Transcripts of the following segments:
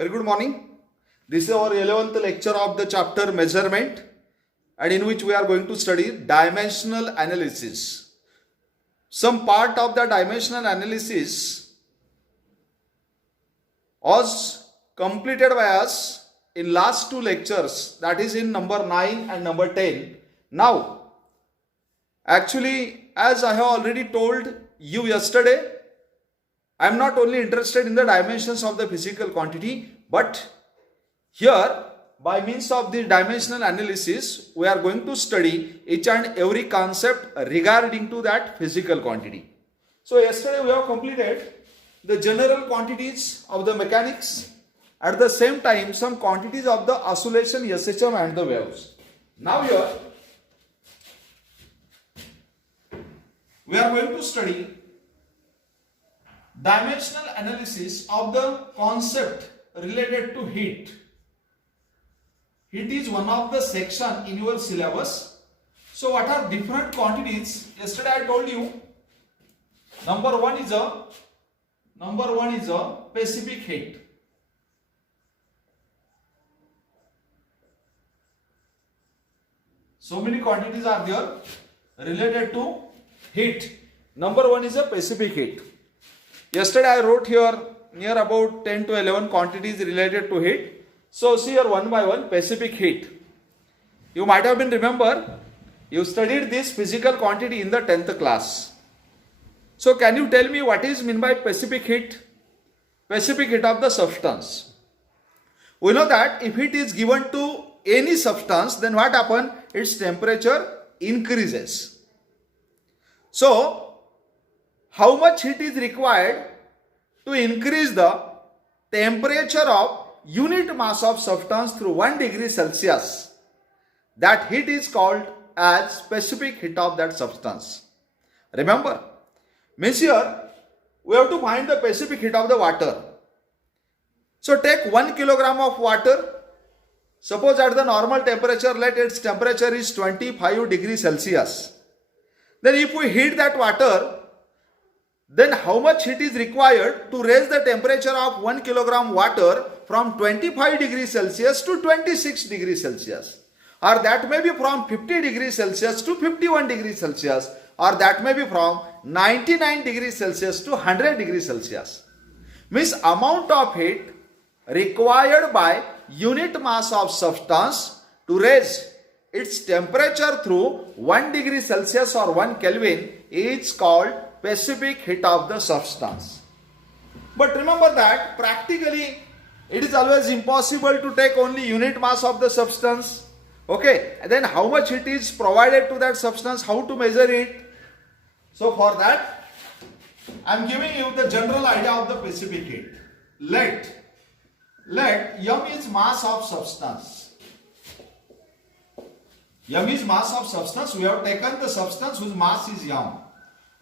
Very good morning. This is our 11th lecture of the chapter measurement, and in which we are going to study dimensional analysis. Some part of the dimensional analysis was completed by us in last two lectures, that is in number 9 and number 10. Now, actually, as I have already told you yesterday, I am not only interested in the dimensions of the physical quantity, but here by means of the dimensional analysis we are going to study each and every concept regarding to that physical quantity. So yesterday we have completed the general quantities of the mechanics, at the same time some quantities of the oscillation, SHM and the waves. Now here we are going to study dimensional analysis of the concept related to heat. Heat is one of the section in your syllabus. So what are different quantities? Yesterday I told you number one is a specific heat. So many quantities are there related to heat. Number one is a specific heat. Yesterday I wrote here near about 10 to 11 quantities related to heat. So see here one by one, specific heat. You might have been remember, you studied this physical quantity in the 10th class. So can you tell me what is meant by specific heat? Specific heat of the substance. We know that if heat is given to any substance, then what happens? Its temperature increases. So how much heat is required to increase the temperature of unit mass of substance through 1 degree Celsius? That heat is called as specific heat of that substance. Remember, means here we have to find the specific heat of the water. So take 1 kilogram of water. Suppose at the normal temperature, let its temperature is 25 degrees Celsius. Then if we heat that water, then how much heat is required to raise the temperature of 1 kilogram water from 25 degrees Celsius to 26 degrees Celsius? Or that may be from 50 degrees Celsius to 51 degrees Celsius, or that may be from 99 degrees Celsius to 100 degrees Celsius. Means amount of heat required by unit mass of substance to raise its temperature through 1 degree Celsius or 1 Kelvin is called specific heat of the substance. But remember that practically it is always impossible to take only unit mass of the substance. Okay, and then how much heat is provided to that substance, how to measure it? So for that I am giving you the general idea of the specific heat. Let M is mass of substance. M is mass of substance. We have taken the substance whose mass is M.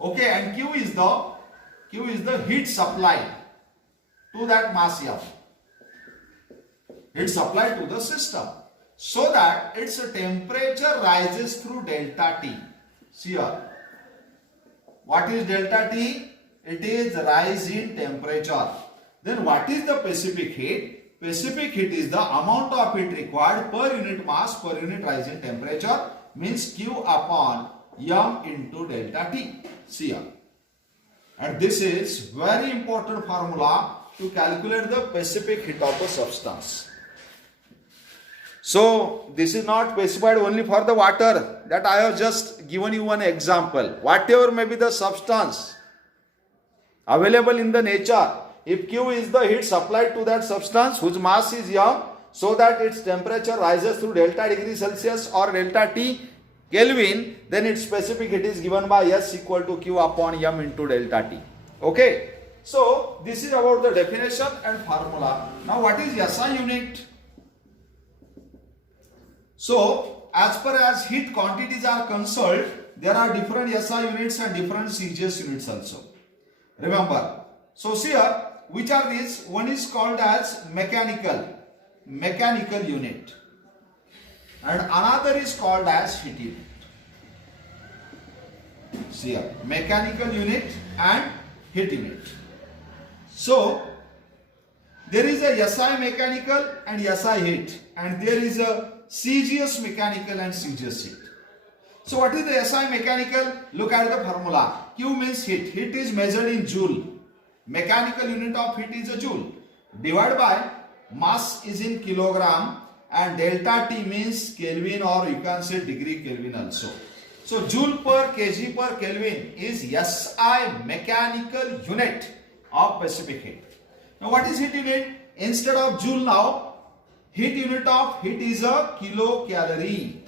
Okay, and Q is the heat supply to that mass M. Heat supply to the system, so that its temperature rises through delta T. See here, what is delta T? It is rise in temperature. Then what is the specific heat? Specific heat is the amount of heat required per unit mass per unit rise in temperature, means Q upon M into delta T. See here. And this is very important formula to calculate the specific heat of the substance. So this is not specified only for the water, that I have just given you one example. Whatever may be the substance available in the nature, if Q is the heat supplied to that substance whose mass is M, so that its temperature rises through delta degree Celsius or delta T Kelvin, then its specific heat is given by S equal to Q upon M into delta T. Okay. So this is about the definition and formula. Now what is SI unit? So as per as heat quantities are concerned, there are different SI units and different CGS units also. Remember. So see here, which are these? One is called as mechanical unit, and another is called as heat unit. See here, mechanical unit and heat unit. So There is a SI mechanical and SI heat, and there is a CGS mechanical and CGS heat. So what is the SI mechanical? Look at the formula. Q means heat. Heat is measured in joule. Mechanical unit of heat is a joule. Divided by mass is in kilogram, and delta T means Kelvin, or you can say degree Kelvin also. So joule per kg per Kelvin is SI mechanical unit of specific heat. Now what is heat unit? Instead of joule now, heat unit of heat is a kilocalorie.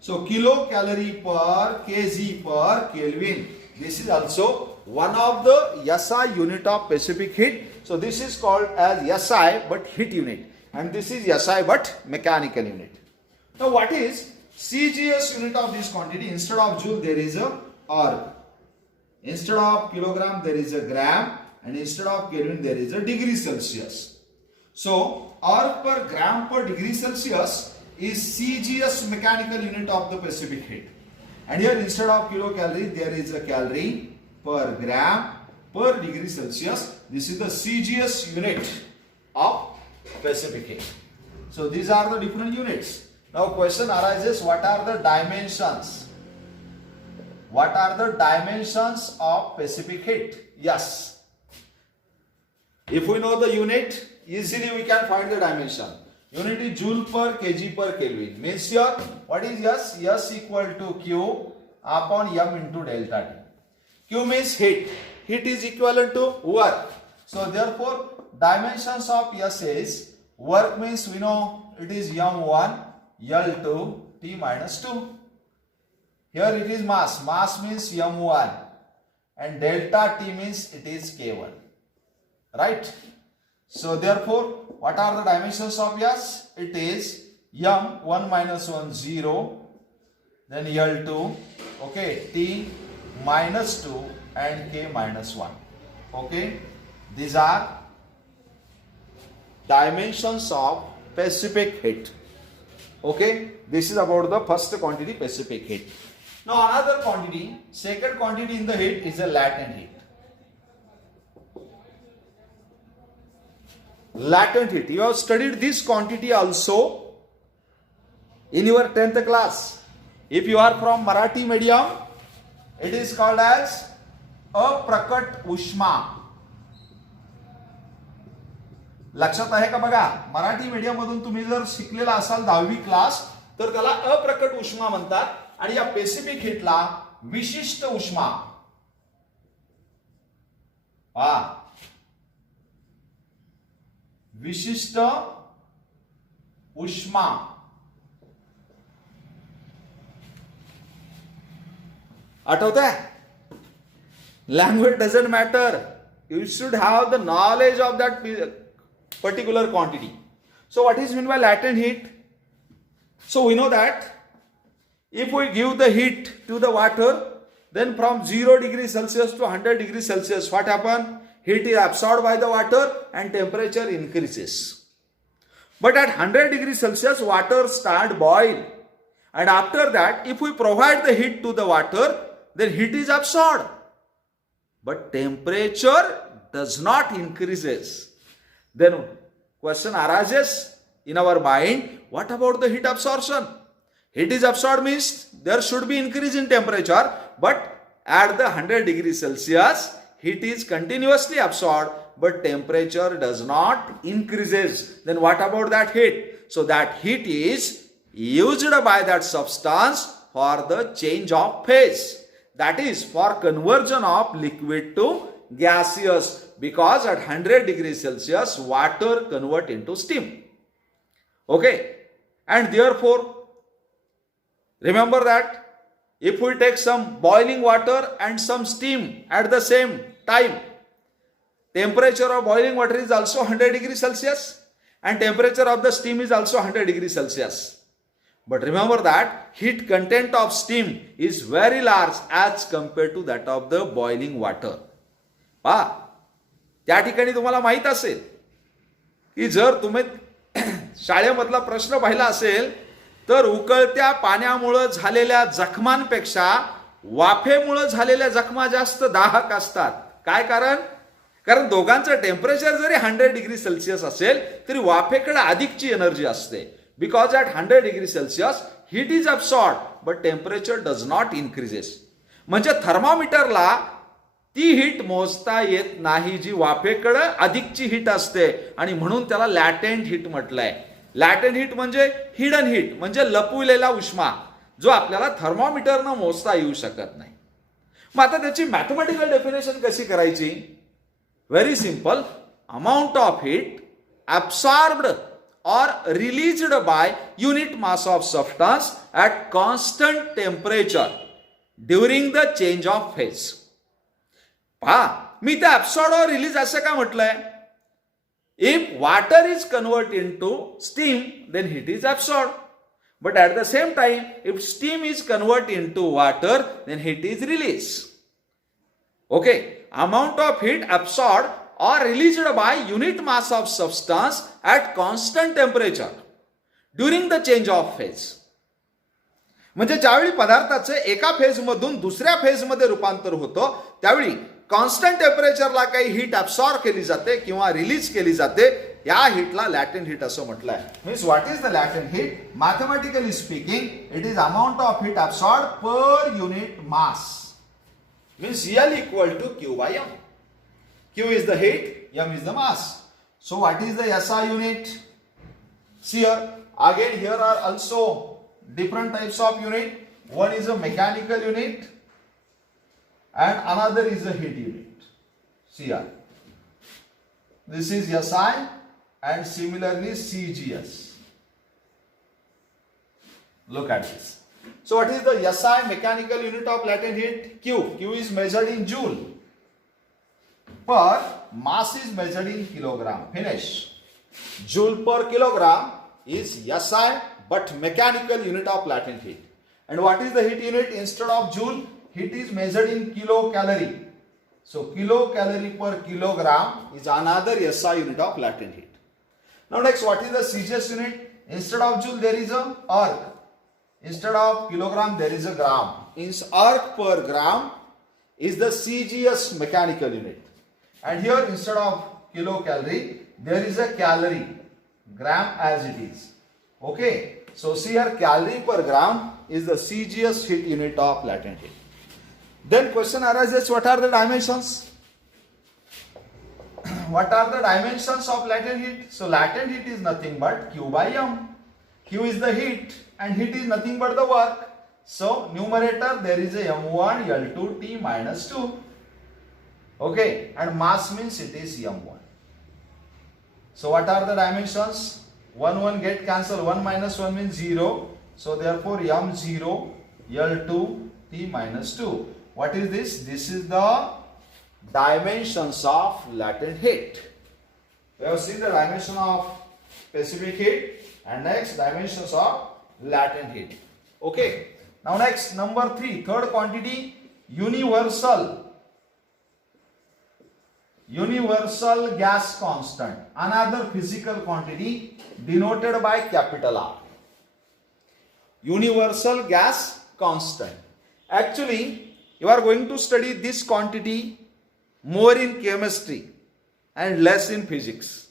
So kilocalorie per kg per Kelvin. This is also one of the SI unit of specific heat. So this is called as SI but heat unit, and this is SI but mechanical unit. Now what is CGS unit of this quantity? Instead of joule there is a erg. Instead of kilogram there is a gram, and instead of Kelvin there is a degree Celsius. So erg per gram per degree Celsius is CGS mechanical unit of the specific heat. And here instead of kilocalorie there is a calorie per gram per degree Celsius. This is the CGS unit of specific heat. So these are the different units. Now question arises, what are the dimensions? What are the dimensions of specific heat? Yes. If we know the unit, easily we can find the dimension. Unit is joule per kg per Kelvin. Means here, what is S? S equal to Q upon M into delta T. Q means heat. Heat is equivalent to work. So therefore, dimensions of S is work means we know it is M1, L2, T minus 2. Here it is mass. Mass means M1 and delta T means it is K1. Right? So therefore, what are the dimensions of S? It is M 1 minus 1 0, then L2, okay, T minus 2 and K minus 1. Okay, these are dimensions of specific heat. Okay, this is about the first quantity, specific heat. Now another quantity, second quantity in the heat is a latent heat. Latent heat. You have studied this quantity also in your 10th class. If you are from Marathi medium, it is called as अप्रकट उष्मा. लक्षात आहे का बघा? Marathi medium मधून तुम्ही जर शिकलेला असाल 10वी क्लास तर त्याला अप्रकट उष्मा म्हणतात, आणि या पॅसिफिक हीटला विशिष्ट उष्मा. विशिष्ट उष्मा आठवतंय? Language doesn't matter. You should have the knowledge of that particular quantity. So what is meant by latent heat? So we know that if we give the heat to the water, then from 0 degree Celsius to 100 degree Celsius, what happens? Heat is absorbed by the water and temperature increases. But at 100 degree Celsius, water start boil. And after that, if we provide the heat to the water, then heat is absorbed. But temperature does not increases. Then question arises in our mind, what about the heat absorption? Heat is absorbed means there should be increase in temperature, but at the 100 degree Celsius, heat is continuously absorbed, but temperature does not increases. Then what about that heat? So that heat is used by that substance for the change of phase. That is for conversion of liquid to gaseous, because at 100 degrees Celsius, water convert into steam. Okay. And therefore, remember that if we take some boiling water and some steam at the same time, temperature of boiling water is also 100 degrees Celsius and temperature of the steam is also 100 degrees Celsius. But remember that heat content of steam is very large as compared to that of the boiling water. त्या ठिकाणी तुम्हाला माहित असेल की जर तुम्ही शाळेमधला प्रश्न पाहिला असेल तर उकळत्या पाण्यामुळे झालेल्या जखमांपेक्षा वाफेमुळे झालेल्या जखमा जास्त दाहक असतात. काय कारण? कारण दोघांचं टेम्परेचर जरी 100 डिग्री सेल्सिअस असेल तरी वाफेकडे अधिकची एनर्जी असते. Because at 100 degree Celsius heat is absorb but temperature does not increases. म्हणजे थर्मामीटरला ती हीट मोजता येत नाही जी वाफेकडे अधिकची हीट असते आणि म्हणून त्याला लॅटेंट हीट म्हटलंय. लॅटेंट हीट म्हणजे हिडन हीट, म्हणजे लपविलेला उष्मा जो आपल्याला थर्मामीटरनं मोजता येऊ शकत नाही. मग आता त्याची मॅथमॅटिकल डेफिनेशन कशी करायची? Very simple. Amount of heat absorbed or released by unit mass of substance at constant temperature during the change of phase. पहा, मी ते absorbed or release असं का म्हटलंय? If water is converted into steam, then heat is absorbed. But at the same time, if steam is converted into water, then heat is released. Okay, amount of heat absorbed or released by unit mass of substance at constant temperature during the change of phase. म्हणजे ज्यावेळी पदार्थाचे एका फेजमधून दुसऱ्या फेजमध्ये रूपांतर होतं त्यावेळी constant टेम्परेचरला काही हीट ॲब्सॉर्ब केली जाते किंवा रिलीज केली जाते. या हीटला लॅटेंट हीट असं म्हटलंय. Means what is the latent heat? Mathematically speaking it is amount of heat absorb per unit mass. Means L equal to Q by M. Q is the heat, M is the mass. So what is the SI unit? See here, again here are also different types of unit. One is a mechanical unit and another is a heat unit. See here, this is SI and similarly CGS. Look at this. So what is the SI mechanical unit of latent heat? Q. Q is measured in joule. Per mass is measured in kilogram. Finish. Joule per kilogram is SI but mechanical unit of latent heat. And what is the heat unit? Instead of joule, heat is measured in kilocalorie. So kilocalorie per kilogram is another SI unit of latent heat. Now next, what is the CGS unit? Instead of joule there is a erg. Instead of kilogram there is a gram. Means erg per gram is the CGS mechanical unit. And here instead of kilocalorie there is a calorie, gram as it is. Okay, so see here calorie per gram is the CGS heat unit of latent heat. Then question arises, what are the dimensions? What are the dimensions of latent heat? So latent heat is nothing but Q by M. Q is the heat and heat is nothing but the work. So numerator there is a M1 L2 T minus 2. Okay, and mass means it is M1. So what are the dimensions? 1 get cancelled, 1 minus 1 means 0. So therefore M0 L2 T minus 2. What is this? This is the dimensions of latent heat. We have seen the dimension of specific heat and next dimensions of latent heat. Okay, now next number 3, third quantity, universal gas constant, another physical quantity denoted by capital R. Universal gas constant. Actually, you are going to study this quantity more in chemistry and less in physics.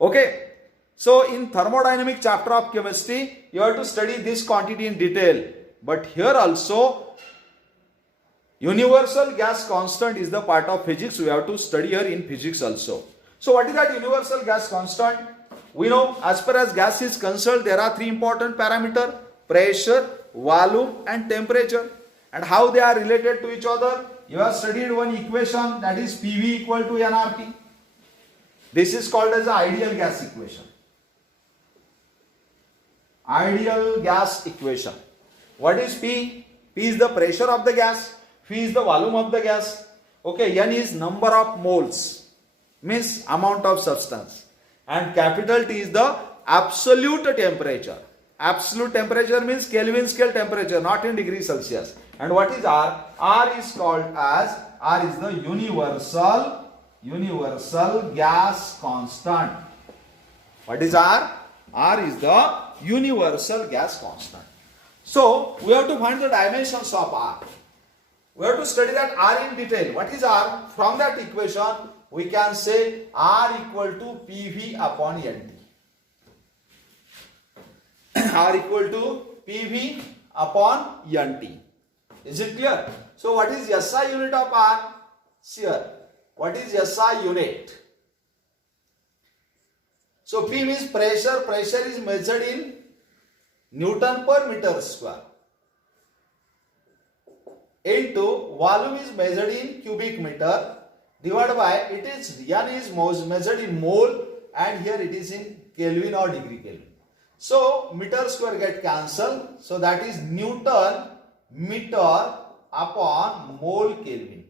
Okay, so in thermodynamic chapter of chemistry you have to study this quantity in detail, but here also universal gas constant is the part of physics. We have to study here in physics also. So what is that universal gas constant? We know as far as gas is concerned there are 3 important parameters: pressure, volume and temperature. And how they are related to each other? You have studied one equation, that is PV equal to nRT. This is called as the ideal gas equation. Ideal gas equation. What is P? P is the pressure of the gas. P is the volume of the gas. Okay, N is number of moles, means amount of substance. And capital T is the absolute temperature. Absolute temperature means Kelvin scale temperature, not in degrees Celsius. And what is R? R is called as, R is the universal gas constant. What is R? R is the universal gas constant. So we have to find the dimensions of R. We have to study that R in detail. What is R? From that equation, we can say R equal to PV upon NT. R equal to PV upon NT. Is it clear? So what is SI unit of R? Here. What is SI unit? So P means pressure. Pressure is measured in Newton per meter square. Into volume is measured in cubic meter. Divided by it is N is measured in mole, and here it is in Kelvin or degree Kelvin. So meter square get cancelled. So that is Newton meter upon mole Kelvin.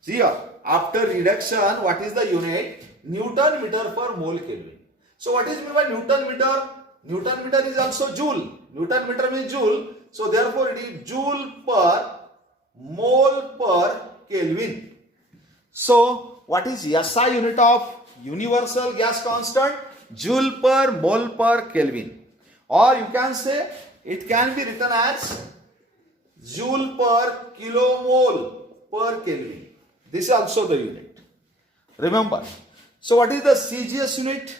See here, after reduction, what is the unit? Newton meter per mole Kelvin. So what is meant by Newton meter? Newton meter is also joule. Newton meter means joule. So therefore it is joule per mole per Kelvin. So what is SI unit of universal gas constant? Joule per mole per Kelvin. Or you can say it can be written as joule per kilomole per Kelvin. This is also the unit. Remember. So what is the CGS unit?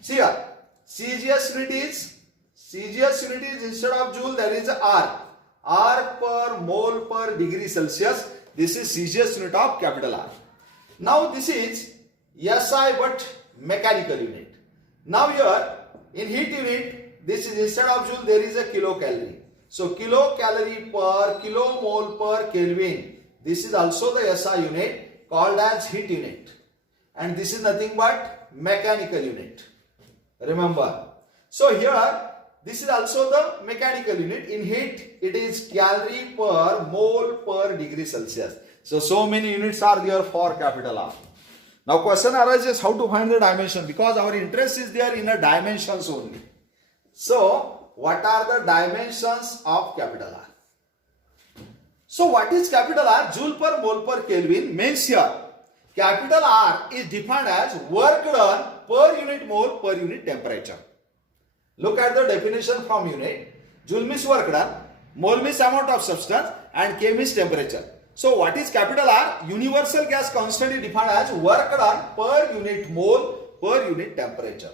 See here. CGS unit is instead of joule, there is R. R per mole per degree Celsius. This is CGS unit of capital R. Now this is SI but mechanical unit. Now here in heat unit, this is instead of joule, there is a kilocalorie. So kilocalorie per kilomole per Kelvin. This is also the SI unit called as heat unit. And this is nothing but mechanical unit. Remember. So here this is also the mechanical unit. In heat it is calorie per mole per degree Celsius. So many units are there for capital R. Now question arises how to find the dimension, because our interest is there in a dimensions only. So what are the dimensions of capital R? So what is capital R? Joule per mole per Kelvin means here capital R is defined as work done per unit mole per unit temperature. Look at the definition from unit. Joule means work done, mole means amount of substance, and K means temperature. So what is capital R? Universal gas constant is defined as work done per unit mole per unit temperature.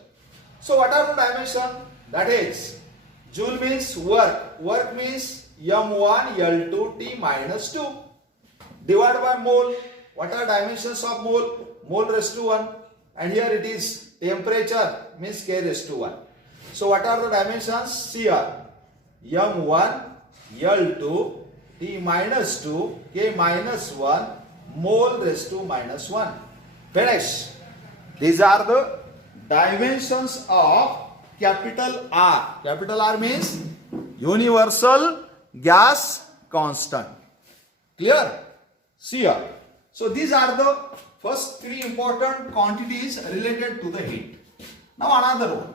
So what are the dimensions? That is, joule means work. Work means M1 L2 T minus 2 divided by mole. What are dimensions of mole? Mole raised to 1. And here it is temperature means K raised to 1. So what are the dimensions? See here. M1 L2 T minus 2 K minus 1 mole raised to minus 1. Finish. These are the dimensions of capital R. Capital R means universal gas constant. Clear? See here. So these are the first three important quantities related to the heat. Now another one.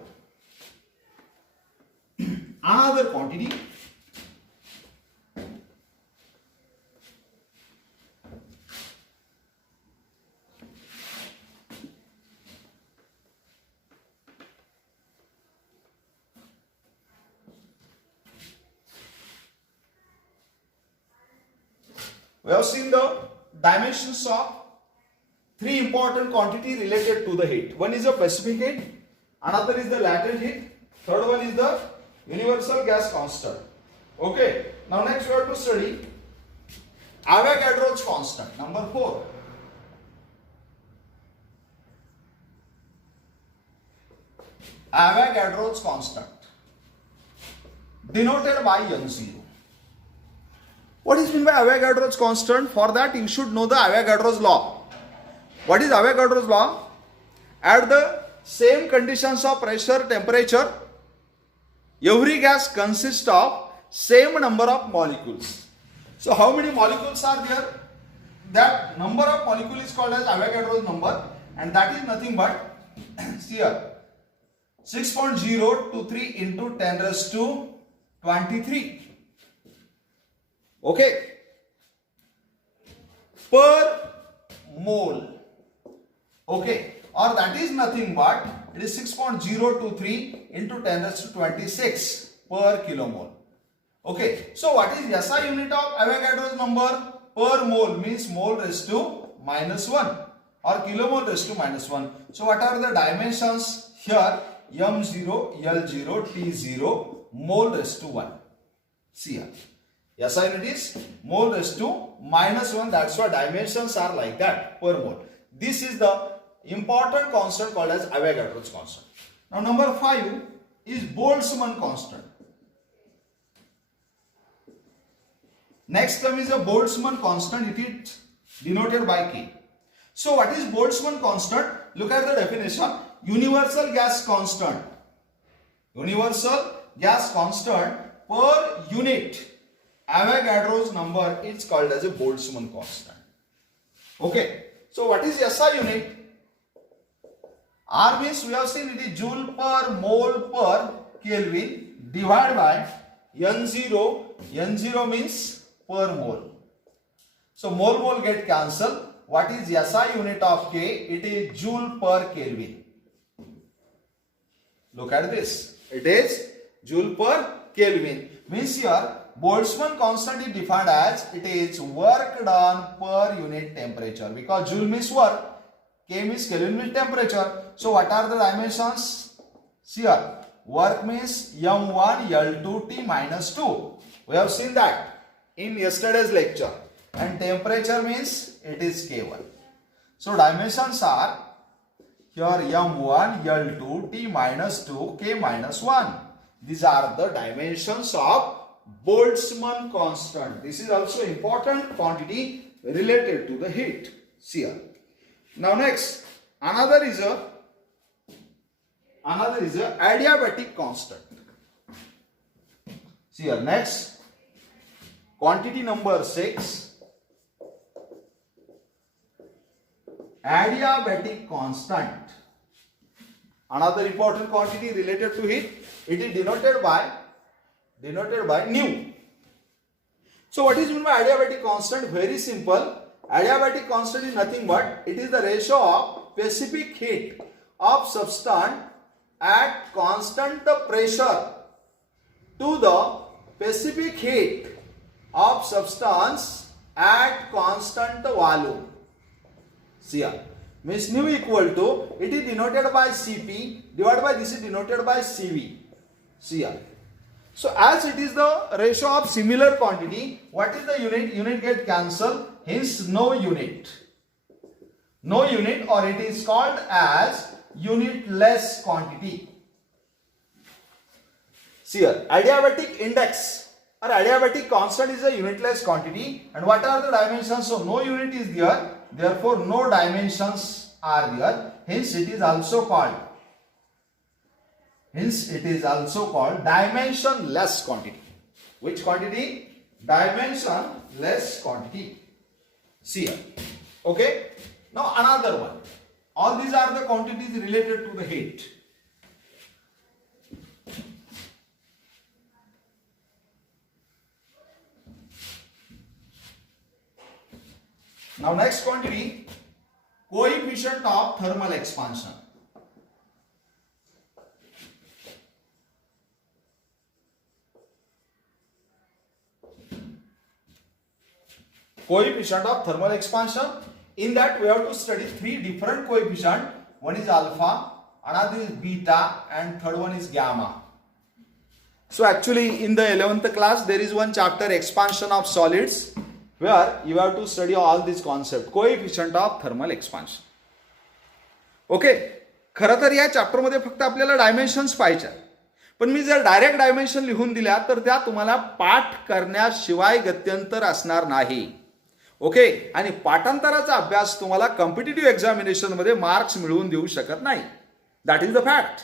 Another quantity. We have seen the dimensions of three important quantity related to the heat. One is the specific heat, another is the latent heat, third one is the universal gas constant. Okay. Now next we have to study Avogadro's constant. Number 4. Avogadro's constant denoted by N0. What is meant by Avogadro's constant? For that you should know the Avogadro's law. What is Avogadro's law? At the same conditions of pressure, temperature, every gas consists of same number of molecules. So how many molecules are there? That number of molecules is called as Avogadro's number, and that is nothing but see here 6.023 into 10 raised to 23. Okay, per mole. Okay, or that is nothing but it is 6.023 into 10 raised to 26 per kilomole. Okay, so what is SI unit of Avogadro's number? Per mole means mole raised to minus 1 or kilomole raised to minus 1. So what are the dimensions here? M0, L0, T0, mole raised to 1. See here. SI unit is mole raised to minus 1. That's why dimensions are like that per mole. This is the important constant called as Avogadro's constant. Now number 5 is Boltzmann constant. Next term is a Boltzmann constant. It is denoted by K. So what is Boltzmann constant? Look at the definition. Universal gas constant. Universal gas constant per unit Avogadro's number is called as a Boltzmann constant. Okay. So what is SI unit? R means we have seen it is joule per mole per Kelvin divided by N0. N0 means per mole. So mole get cancelled. What is SI unit of K? It is joule per Kelvin. Look at this. It is joule per Kelvin. Means here Boltzmann constant is defined as it is work done per unit temperature, because joule means work, K means Kelvin means temperature. So what are the dimensions? See here, work means M1 L2 T minus 2. We have seen that in yesterday's lecture. And temperature means it is K1. So dimensions are here M1 L2 T minus 2 K minus 1. These are the dimensions of Boltzmann constant. This is also important quantity related to the heat. See here. Now next, another is a adiabatic constant. See here. Next, quantity number 6. Adiabatic constant. Another important quantity related to heat. It is denoted by nu. So what is meant by adiabatic constant? Very simple. Adiabatic constant is nothing but it is the ratio of specific heat of substance at constant pressure to the specific heat of substance at constant volume. See here. Means nu equal to, it is denoted by Cp divided by this is denoted by Cv. See here. So as it is the ratio of similar quantity, what is the unit? Unit get cancelled, hence no unit. No unit, or it is called as unitless quantity. See here, adiabatic index or adiabatic constant is a unitless quantity. And what are the dimensions? So no unit is there, therefore no dimensions are there. Hence it is also called dimensionless quantity. Which quantity? Dimensionless quantity. See here. Okay. Now another one. All these are the quantities related to the heat. Now next quantity, coefficient of thermal expansion. Coefficient of thermal expansion. In that we have to study 3 different coefficients. One is alpha, another is beta, and third one is gamma. So actually in the 11th class there is one chapter, expansion of solids, where you have to study all these concepts, coefficient of thermal expansion. Okay. खरं तर या chapter मध्ये फक्त आपल्याला dimensions पाहिजे, पण मी जर direct dimension लिहून दिल्या तर त्या तुम्हाला पाठ करण्याशिवाय गत्यंतर असणार नाही. ओके. आणि पाठांतराचा अभ्यास तुम्हाला कॉम्पिटिटिव्ह एक्झामिनेशन मध्ये मार्क्स मिळवून देऊ शकत नाही. That is the fact.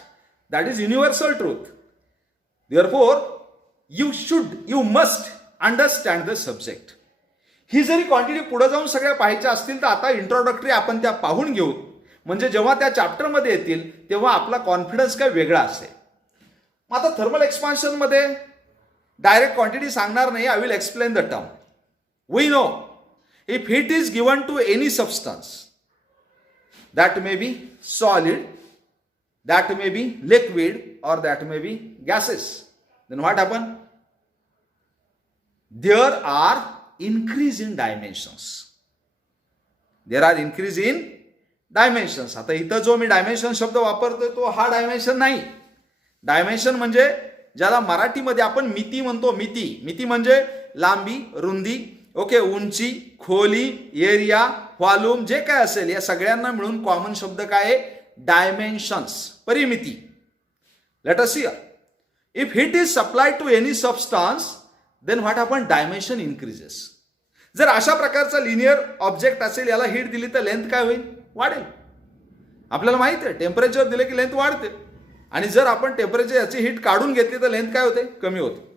That is universal truth. Therefore you must understand the subject. He zari quantity पुढे जाऊन सगळ्या पाहायच्या असतील तर आता इंट्रोडक्टरी आपण त्या पाहून घेऊ, म्हणजे जेव्हा त्या चॅप्टरमध्ये येतील तेव्हा आपला कॉन्फिडन्स काय वेगळा असेल. मग आता थर्मल एक्सपान्शन मध्ये डायरेक्ट क्वांटिटी सांगणार नाही. I will explain the term. We know if heat is given to any substance, that may be solid, that may be liquid, or that may be gases, then what happen? There are increase in dimensions. There are increase in dimensions. आता इथं जो मी dimension शब्द वापरतोय तो हा dimension नाही. Dimension म्हणजे ज्याला मराठीमध्ये आपण मिती म्हणतो. मिती म्हणजे लांबी, रुंदी, ओके, उंची, खोली, एरिया, व्हॉल्यूम, जे काय असेल या सगळ्यांना मिळून कॉमन शब्द काय आहे? डायमेन्शन्स, परिमिती. Let us see, if heat is supplied to any substance then what happen? Dimension increases. जर अशा प्रकारचा लिनियर ऑब्जेक्ट असेल, याला हीट दिली तर लेंथ काय होईल? वाढेल. आपल्याला माहिती आहे टेम्परेचर दिले की लेंथ वाढते, आणि जर आपण टेम्परेचर याची हीट काढून घेतली तर लेंथ काय होते? कमी होते.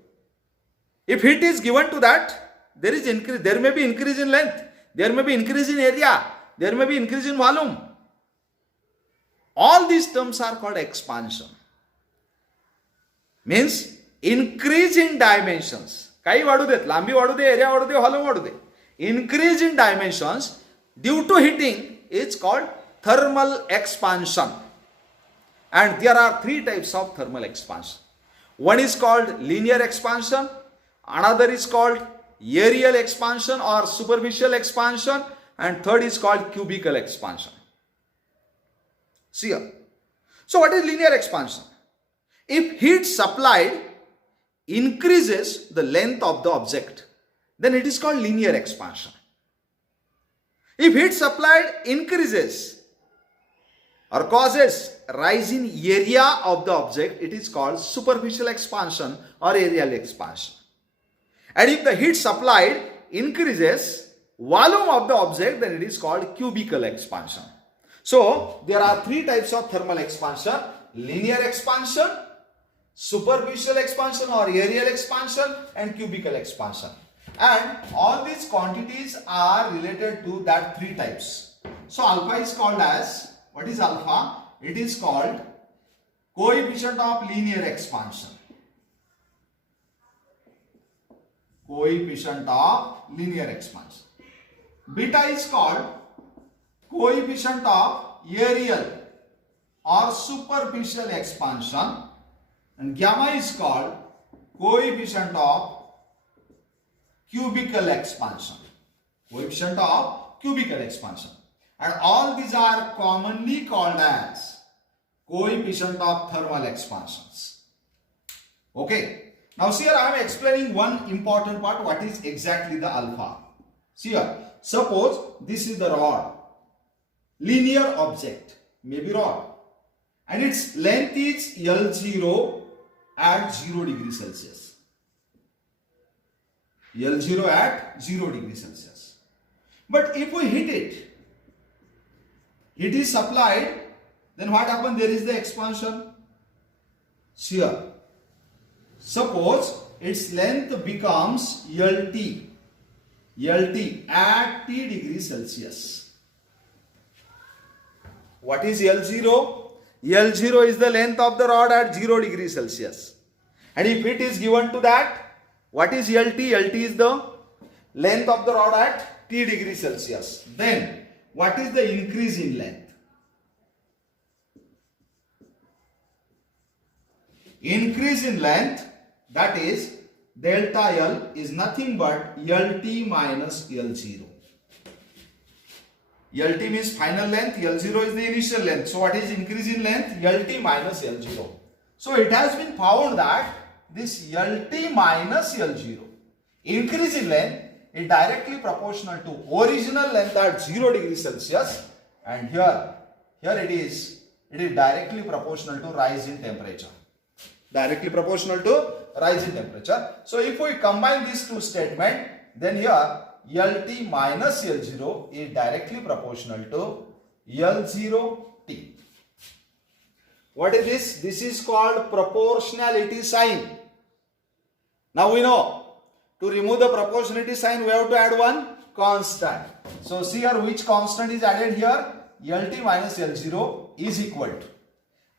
If heat is given to that there may be increase in length, there may be increase in area, there may be increase in volume. All these terms are called expansion. Means increase in dimensions. काही वाढू देत, लांबी वाढू दे, area वाढू दे, volume वाढू दे. Increase in dimensions due to heating is called thermal expansion. And there are three types of thermal expansion. One is called linear expansion, another is called aerial expansion or superficial expansion, and third is called cubical expansion. See here. So what is linear expansion? If heat supplied increases the length of the object, then it is called linear expansion. If heat supplied increases or causes rise in area of the object, it is called superficial expansion or aerial expansion. And if the heat supplied increases volume of the object, then it is called cubical expansion. So there are three types of thermal expansion: linear expansion, superficial expansion or aerial expansion, and cubical expansion. And all these quantities are related to that three types. So alpha is called as, what is alpha? It is called coefficient of linear expansion. Coefficient of linear expansion. Beta is called coefficient of aerial or superficial expansion, and gamma is called coefficient of cubical expansion. Coefficient of cubical expansion. And all these are commonly called as coefficient of thermal expansions. Okay. Now see here, I am explaining one important part. What is exactly the alpha? See here, suppose this is the rod, linear object, maybe rod, and its length is L0 at 0 degree Celsius. L0 at 0 degree Celsius. But if we hit it, heat is supplied, then what happens? There is the expansion. See here. Suppose its length becomes LT at T degree Celsius. What is L0? L0 is the length of the rod at 0 degree Celsius. And if it is given to that, what is LT? LT is the length of the rod at T degree Celsius. Then what is the increase in length? Increase in length, that is delta L, is nothing but LT minus L0. LT means final length, L0 is the initial length. So what is increase in length? LT minus L0. So it has been found that this LT minus L0, increase in length, is directly proportional to original length at 0 degree Celsius, and here it is directly proportional to rise in temperature. Directly proportional to rise in temperature. So if we combine these two statements, then here LT minus L0 is directly proportional to L0T. What is this? This is called proportionality sign. Now we know to remove the proportionality sign we have to add one constant. So see here which constant is added here? LT minus L0 is equal to.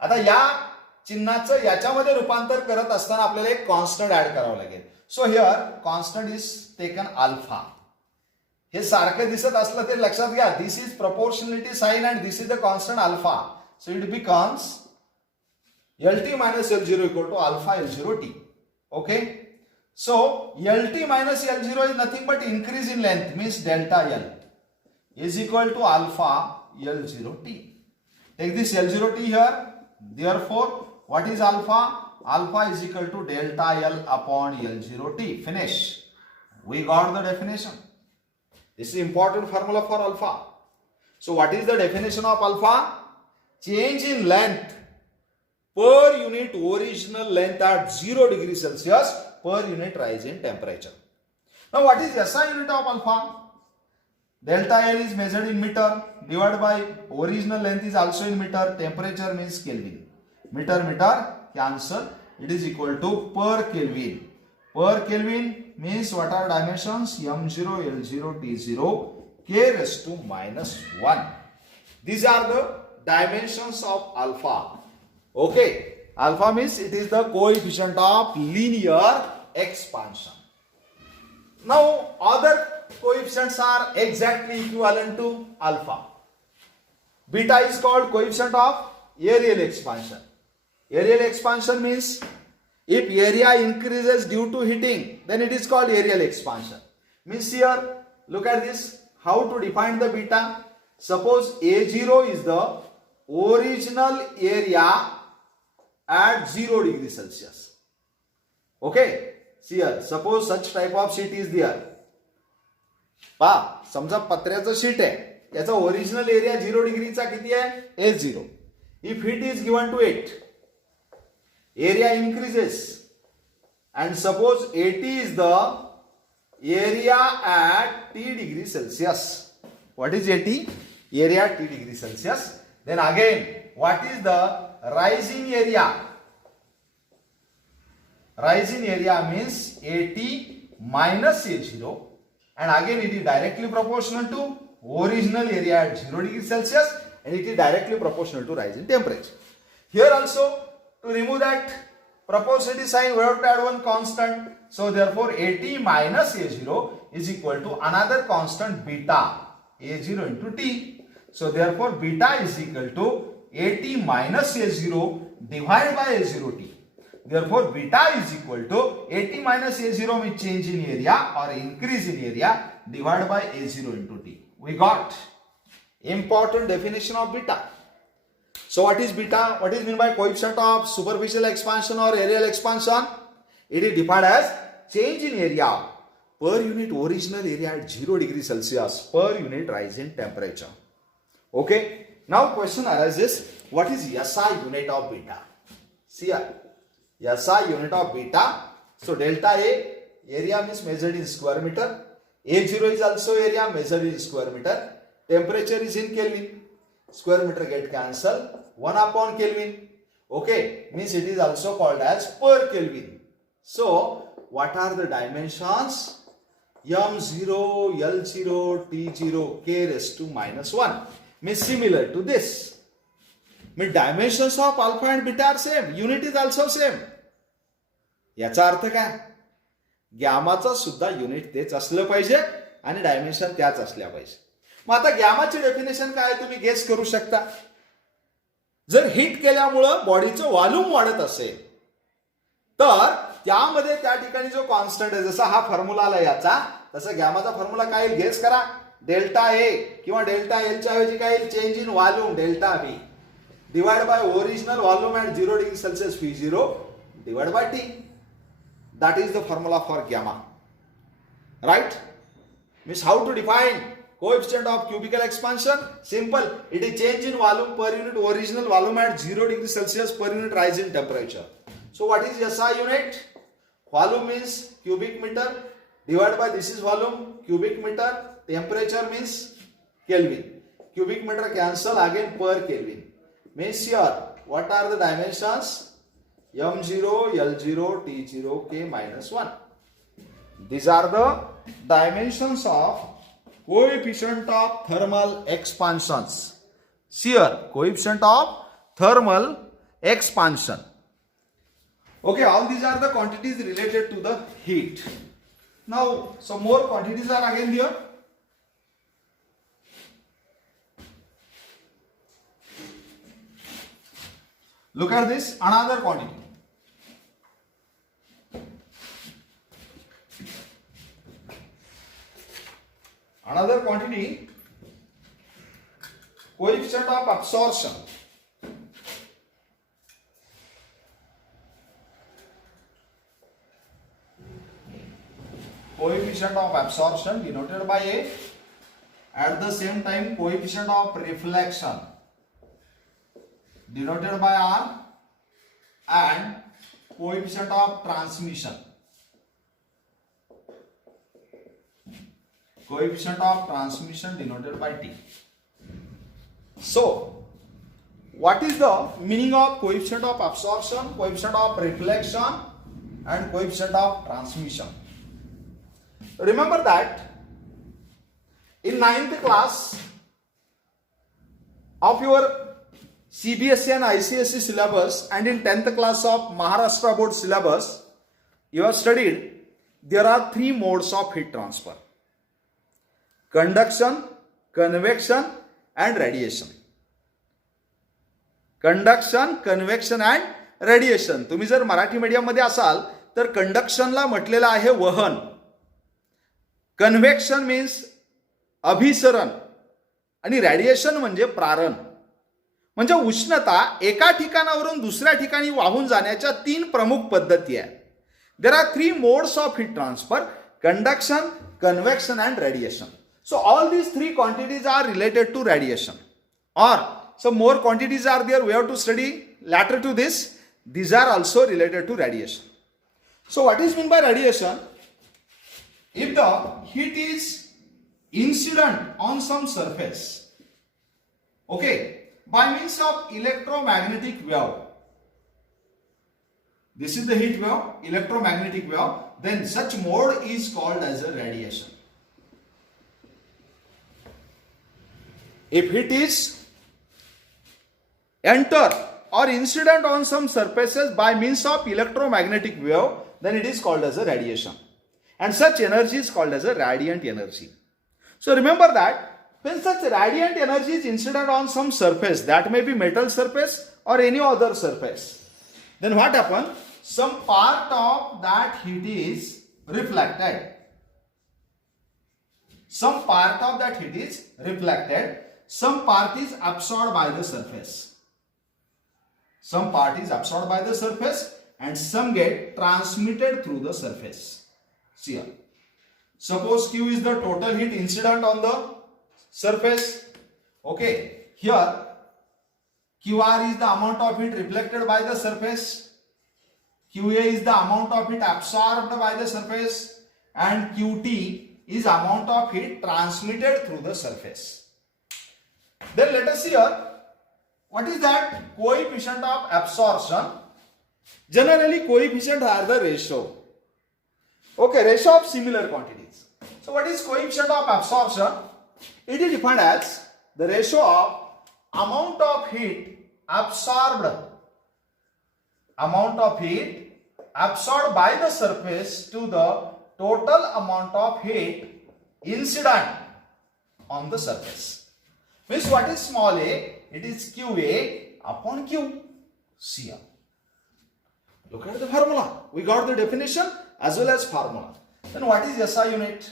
आता या चिन्हाचं याच्यामध्ये रूपांतर करत असताना आपल्याला एक constant add करावं लागेल. So here constant is taken alpha. हे सारखं दिसत असलं तरी लक्षात घ्या, this is proportionality sign and this is the constant alpha. So it becomes LT minus L0 equal to alpha L0T. Okay. So LT minus L0 is nothing but increase in length, means delta L. is equal to alpha L0T. Take this L0T here. Therefore, what is alpha? Alpha is equal to delta L upon L0T. Finish. We got the definition. This is important formula for alpha. So what is the definition of alpha? Change in length per unit original length at 0 degree Celsius per unit rise in temperature. Now what is SI unit of alpha? Delta L is measured in meter divided by original length is also in meter. Temperature means Kelvin. Meter cancel. It is equal to per Kelvin. Per Kelvin means what are dimensions? M0, L0, T0, K raised to minus 1. These are the dimensions of alpha. Okay. Alpha means it is the coefficient of linear expansion. Now other coefficients are exactly equivalent to alpha. Beta is called coefficient of areal expansion. Areal expansion means if area increases due to heating, then it is called areal expansion. Means here, look at this, how to define the beta. Suppose A0 is the original area at 0 degree Celsius. Okay, see here, suppose such type of sheet is there. पहा, समजा पत्र्याचं sheet आहे, याचा original area 0 डिग्रीचा किती आहे? A0. If heat is given to it, area increases, and suppose AT is the area at T degree Celsius. What is AT? Area at T degree Celsius. Then again, what is the rising area? Rising area means AT minus A0, and again it is directly proportional to original area at 0 degree Celsius, and it is directly proportional to rise in temperature. Here also, to remove that proportionality sign, we have to add one constant. So therefore AT minus A0 is equal to another constant beta, A0 into T. So therefore beta is equal to AT minus A0 divided by A0T. Therefore beta is equal to AT minus A0 means change in area or increase in area divided by A0 into T. We got important definition of beta. So what is beta? What is meant by coefficient of superficial expansion or areal expansion? It is defined as change in area per unit original area at 0 degree Celsius per unit rise in temperature. Okay. Now question arises, what is SI unit of beta? See here, SI unit of beta. So delta A, area means measured in square meter. A0 is also area measured in square meter. Temperature is in Kelvin. Square meter get cancelled. 1 upon Kelvin. Okay, means it is also called as per Kelvin. So what are the dimensions? M0, L0, T0, K raised to minus 1. Means similar to this. Means dimensions of alpha and beta are same. Unit is also same. याचा अर्थ काय? गॅमाचा सुद्धा unit तेच असलं पाहिजे आणि dimension त्याच असल्या पाहिजे. मग आता गॅमाची डेफिनेशन काय तुम्ही गेस करू शकता. जर हीट केल्यामुळं बॉडीचं व्हॉल्यूम वाढत असेल तर त्यामध्ये त्या ठिकाणी जो कॉन्स्टंट आहे, जसा हा फॉर्म्युला आला याचा, तसा गॅमाचा फॉर्म्युला काय येईल गेस करा. डेल्टा ए किंवा डेल्टा एल च्या ऐवजी काय येईल? Change in volume delta B divide by original volume at 0 degree Celsius V0 divide by T. That is the formula for gamma, right? Means how to define coefficient of cubical expansion? Simple. It is change in volume per unit original volume at 0 degree Celsius per unit rise in temperature. So what is SI unit? Volume means cubic meter divided by this is volume cubic meter. Temperature means Kelvin. Cubic meter cancel again per Kelvin. Means here what are the dimensions? M0, L0, T0, K minus 1. These are the dimensions of coefficient of thermal expansions. Here, coefficient of thermal expansion. Okay, all these are the quantities related to the heat. Now, some more quantities are again here. Look at this, another quantity. Another quantity coefficient of absorption. Coefficient of absorption denoted by A. At the same time, coefficient of reflection denoted by R, and coefficient of transmission. Coefficient of transmission denoted by T. So, what is the meaning of coefficient of absorption, coefficient of reflection, and coefficient of transmission? Remember that in 9th class of your CBSE and ICSE syllabus and in 10th class of Maharashtra board syllabus, you have studied there are three modes of heat transfer: conduction, convection and radiation. Conduction, convection and radiation. तुम्ही जर Marathi medium मध्ये असाल तर कंडक्शनला म्हटलेलं आहे वहन, convection means अभिसरण आणि रेडिएशन म्हणजे प्रारण. म्हणजे उष्णता एका ठिकाणावरून दुसऱ्या ठिकाणी वाहून जाण्याच्या तीन प्रमुख पद्धती आहेत. There are three modes of heat transfer: conduction, convection and radiation. So all these three quantities are related to radiation, or some more quantities are there we have to study later to this. These are also related to radiation. So what is meant by radiation? If the heat is incident on some surface, okay, by means of electromagnetic wave, this is the heat wave, electromagnetic wave, then such mode is called as a radiation. If heat is enter or incident on some surfaces by means of electromagnetic wave, then it is called as a radiation. And such energy is called as a radiant energy. So remember that when such radiant energy is incident on some surface, that may be metal surface or any other surface, then what happens? Some part of that heat is reflected. Some part of that heat is reflected. Some part is absorbed by the surface. Some part is absorbed by the surface and some get transmitted through the surface. See here. Suppose Q is the total heat incident on the surface. Okay. Here QR is the amount of heat reflected by the surface. QA is the amount of heat absorbed by the surface. And QT is amount of heat transmitted through the surface. Then let us see here, what is that coefficient of absorption? Generally coefficient are the ratio. Okay, ratio of similar quantities. So what is coefficient of absorption? It is defined as the ratio of amount of heat absorbed by the surface to the total amount of heat incident on the surface. Means what is small a? It is QA upon Q. See here. Look at the formula. We got the definition as well as formula. Then what is SI unit?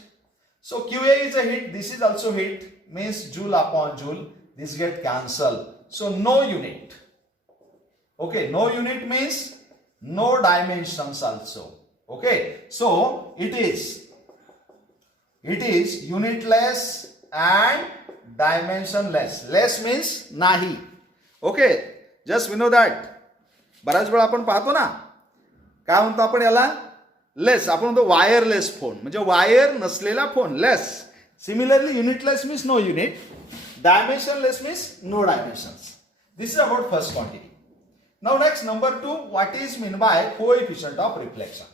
So QA is a heat. This is also heat. Means joule upon joule. This get cancelled. So no unit. Okay. No unit means no dimensions also. Okay. So it is unitless and dimensionless. Less means नाही. Okay, just we know that. बराच वेळा आपण पाहतो ना, काय म्हणतो आपण याला? लेस. आपण म्हणतो वायरलेस फोन, म्हणजे वायर नसलेला phone. Less. Similarly unitless means no unit. Dimensionless means no dimensions. This is about first quantity. Now next, number 2, what is meant by coefficient of reflection?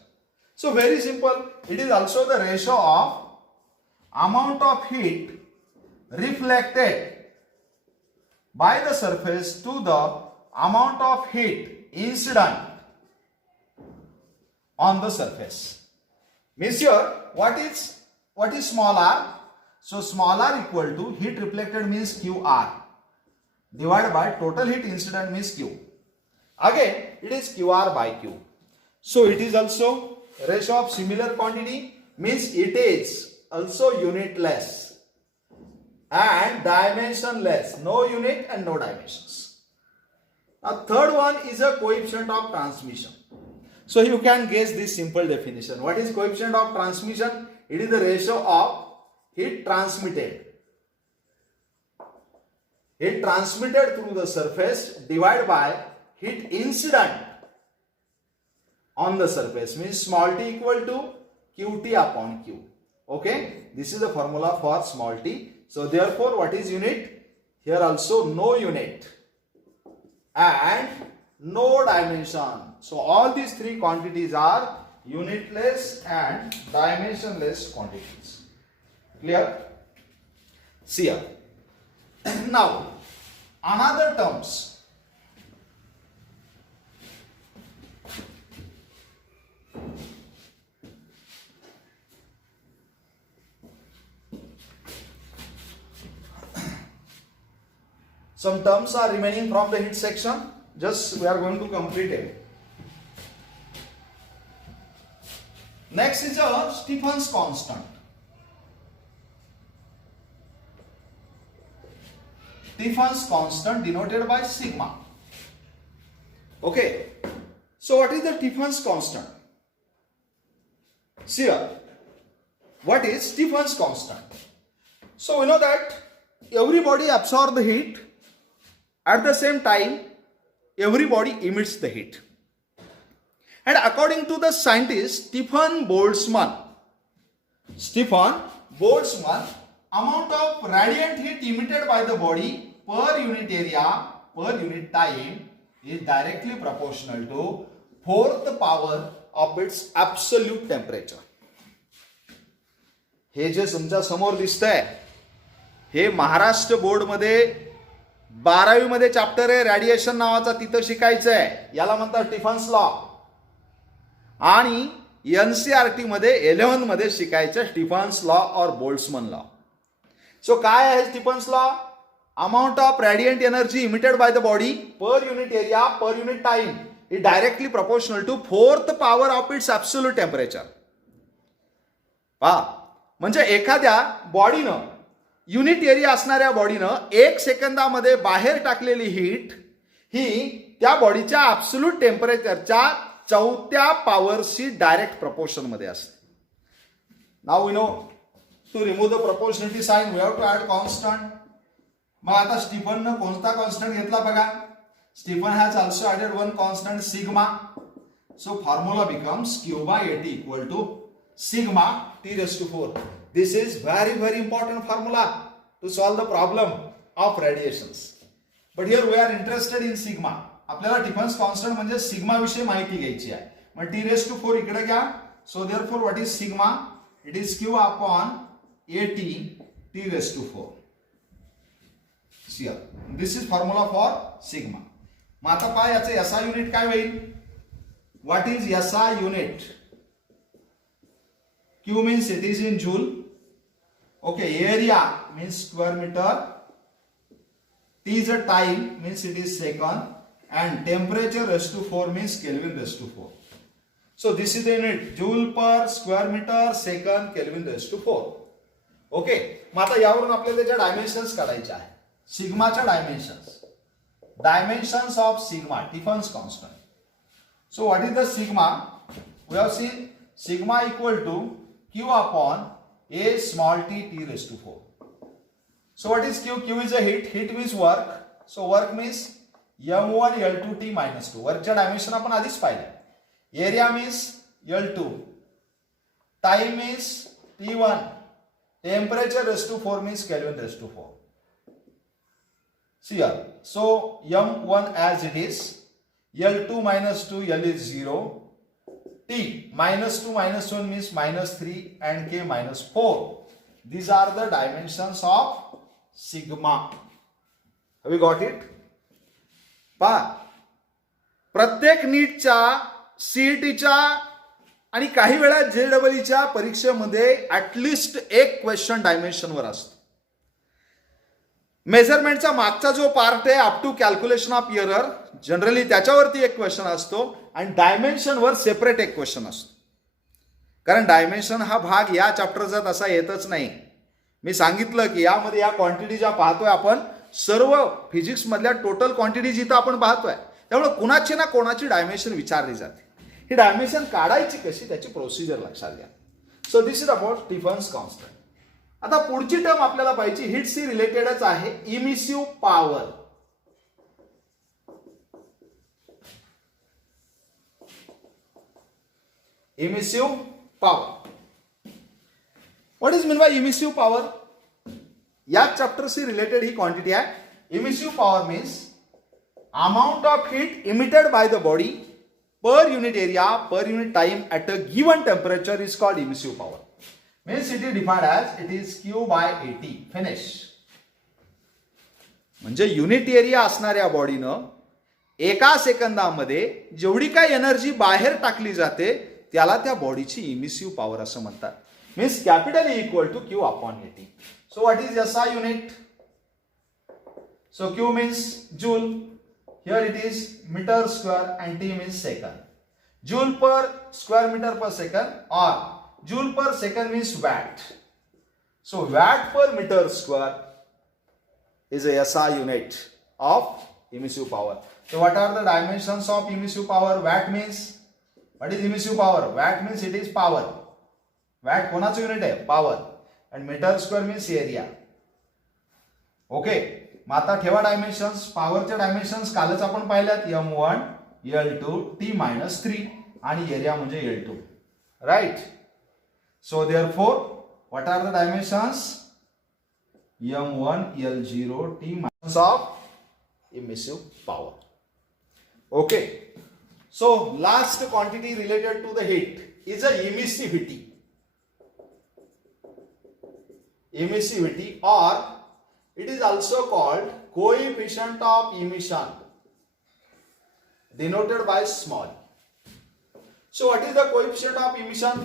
So very simple. It is also the ratio of amount of heat reflected by the surface to the amount of heat incident on the surface. Means here, what is small r? So small r equal to heat reflected means QR divided by total heat incident means Q. Again, it is QR by Q. So it is also ratio of similar quantity, means it is also unitless. and dimensionless, no unit and no dimensions. Now third one is a coefficient of transmission. So you can guess this simple definition. What is coefficient of transmission? It is the ratio of heat transmitted through the surface divided by heat incident on the surface, means small t equal to Qt upon Q. Okay, this is the formula for small t. So therefore, what is unit? Here also no unit and no dimension. So all these three quantities are unitless and dimensionless quantities. Clear? See here. Now, another terms. Some terms are remaining from the heat section. Just we are going to complete it. Next is a Stephen's constant. Stephen's constant denoted by sigma. Okay. So what is the Stephen's constant? See here. What is Stephen's constant? So we know that everybody absorbs the heat. At the same time, everybody emits the heat. And according to the scientist Stephen Boltzmann, amount of radiant heat emitted by the body per unit area, per unit time is directly proportional to fourth power of its absolute temperature. हे जे तुमच्या समोर दिसतंय, हे Maharashtra board मध्ये 12वी मध्ये chapter आहे radiation नावाचा, तिथं शिकायचं आहे. याला म्हणतात स्टीफन्स लॉ. आणि एनसीईआरटी मध्ये 11 मध्ये शिकायचं स्टीफन्स लॉ और बोल्ट्झमन लॉ. सो काय आहे Stefan's law? Amount of radiant energy emitted by the body per unit area per unit time is directly proportional to fourth power of its absolute temperature. पहा, म्हणजे एखाद्या बॉडीनं, unit area असणाऱ्या बॉडीनं 1 सेकंदामध्ये बाहेर टाकलेली heat ही त्या बॉडीच्या ॲब्सोल्यूट टेम्परेचरच्या 4थ्या पॉवरशी डायरेक्ट प्रोपोर्शन मध्ये असते. Now we know to remove the proportionality sign we have to add constant. मग आता स्टीफननं कोणता कॉन्स्टंट घेतला बघा. Stefan has also added one constant sigma. So formula becomes Q by AT equal to sigma T⁴. This is very important formula to solve the problem of radiations. But here we are interested in sigma. आपल्याला Stefan's constant म्हणजे sigma विषयी माहिती घ्यायची आहे. मग T⁴ इकडे घ्या. So therefore what is sigma? It is Q upon AT T⁴. Here. This is formula for sigma. मग आता पहा याचे SI युनिट काय होईल? What is SI unit? Q means it is in joule. Okay, area means square meter. T is a time, means it is second. And temperature ⁴ means Kelvin ⁴. So this is the unit, joule per square meter second Kelvin ⁴. Okay, मग आता यावरून आपल्याला त्याच्या dimensions काढायचे आहे. सिग्माच्या dimensions of sigma, Stefan's constant. So what is the sigma? We have seen sigma equal to Q upon A small t T⁴. So what is Q? Q is a heat. Heat means work. So work means M1 L2 T minus 2. वर्कच्या dimension आपण आधीच पाहिले. Area means L2. Time means T1. Temperature ⁴ means Kelvin ⁴. See here. So M1 as it is. L2 minus 2, L is 0. T -2 -1 means -3 and K -4. These are the dimensions of sigma. Have you got it? पहा, प्रत्येक नीटच्या, सीईटीच्या आणि काही वेळा JEEच्या परीक्षेमध्ये at least एक question डायमेन्शनवर असतो. मेजरमेंटचा मागचा जो पार्ट आहे up to calculation of error, generally त्याच्यावरती एक क्वेश्चन असतो आणि डायमेन्शनवर सेपरेट एक क्वेश्चन असतो. कारण डायमेन्शन हा भाग या चॅप्टरचा तसा येतच नाही. मी सांगितलं की यामध्ये या क्वांटिटी ज्या पाहतोय आपण सर्व फिजिक्स मधल्या टोटल क्वांटिटी जिथं आपण पाहतोय, त्यामुळे कुणाची ना कोणाची डायमेन्शन विचारली जाते. ही डायमेन्शन काढायची कशी त्याची प्रोसिजर लक्षात घ्या. So this is about Stefan's constant. आता पुढची टर्म आपल्याला पाहिजे, हिटशी रिलेटेडच आहे, emissive power. Emissive power. What is mean by emissive power? या चॅप्टरशी रिलेटेड ही क्वांटिटी आहे. Emissive power means amount of heat emitted by the body per unit area per unit time at a given temperature is called emissive power. Means it is defined as it is Q by AT. Finish. म्हणजे unit area असणाऱ्या बॉडीनं एका सेकंदामध्ये जेवढी काय energy बाहेर टाकली जाते त्याला त्या बॉडीची इमिसिव्ह पॉवर असं म्हणतात. Means capital E equal to Q upon AT. So what is SI unit? So Q means joule. Here it is meter square and T means second. Joule per square meter per second or joule per second means watt. So watt per meter square is a SI unit of emissive power. So what are the dimensions of emissive power? Watt means, what is emissive power? Watt means it is power. Watt कोणाचं unit आहे? Power. And meter square means area. Okay. मग आता ठेवा dimensions. पॉवरचे dimensions कालच आपण पाहिल्यात, M1 L2 T-3 आणि area म्हणजे L2, right. So therefore what are the dimensions? M1 L0 T- of emissive power. Okay. So last quantity related to the heat is a emissivity. Emissivity, or it is also called coefficient of emission, denoted by small. So what is the coefficient of emission?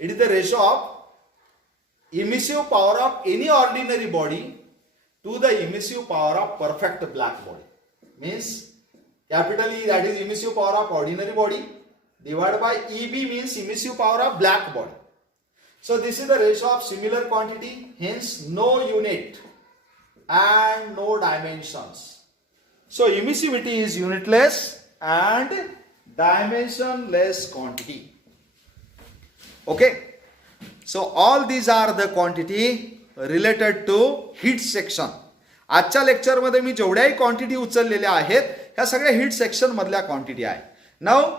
It is the ratio of emissive power of any ordinary body to the emissive power of perfect black body. Means capital E, that is emissive power of ordinary body, divided by EB means emissive power of black body. So this is the ratio of similar quantity, hence no unit and no dimensions. So emissivity is unitless and dimensionless quantity. Okay. So all these are the quantity related to heat section. आजच्या lecture मध्ये मी जेवढ्याही quantity उचललेल्या आहेत ह्या सगळ्या heat section मधल्या quantity आहे. Now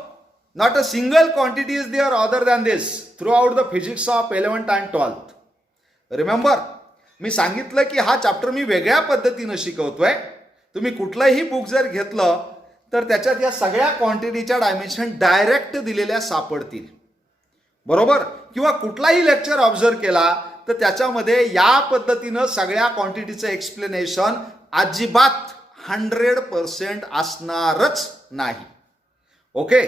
not a single quantity is there other than this throughout the physics of 11th and 12th. Remember, मी सांगितलं की हा चॅप्टर मी वेगळ्या पद्धतीने शिकवतोय. तुम्ही कुठलंही बुक जर घेतलं तर त्याच्यात या सगळ्या क्वांटिटीच्या डायमेन्शन डायरेक्ट दिलेल्या सापडतील, बरोबर. किंवा कुठलाही लेक्चर ऑब्झर्व केला तर त्याच्यामध्ये या पद्धतीनं सगळ्या क्वांटिटीचं एक्सप्लेनेशन अजिबात 100% असणारच नाही. ओके.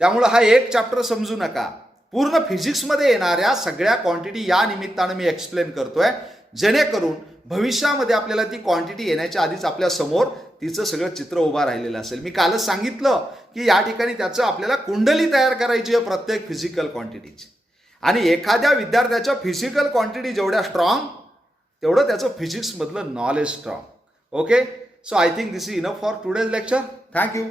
त्यामुळे हा एक चॅप्टर समजू नका. पूर्ण फिजिक्समध्ये येणाऱ्या सगळ्या क्वांटिटी या निमित्तानं मी एक्सप्लेन करतोय, जेणेकरून भविष्यामध्ये आपल्याला ती क्वांटिटी येण्याच्या आधीच आपल्या समोर तिचं सगळं चित्र उभा राहिलेलं असेल. मी कालच सांगितलं की या ठिकाणी त्याचं आपल्याला कुंडली तयार करायची आहे प्रत्येक फिजिकल क्वांटिटीची. आणि एखाद्या विद्यार्थ्याच्या फिजिकल क्वांटिटी जेवढ्या स्ट्रॉंग तेवढं त्याचं फिजिक्स मधलं knowledge strong. Okay. So I think this is enough for today's lecture. Thank you.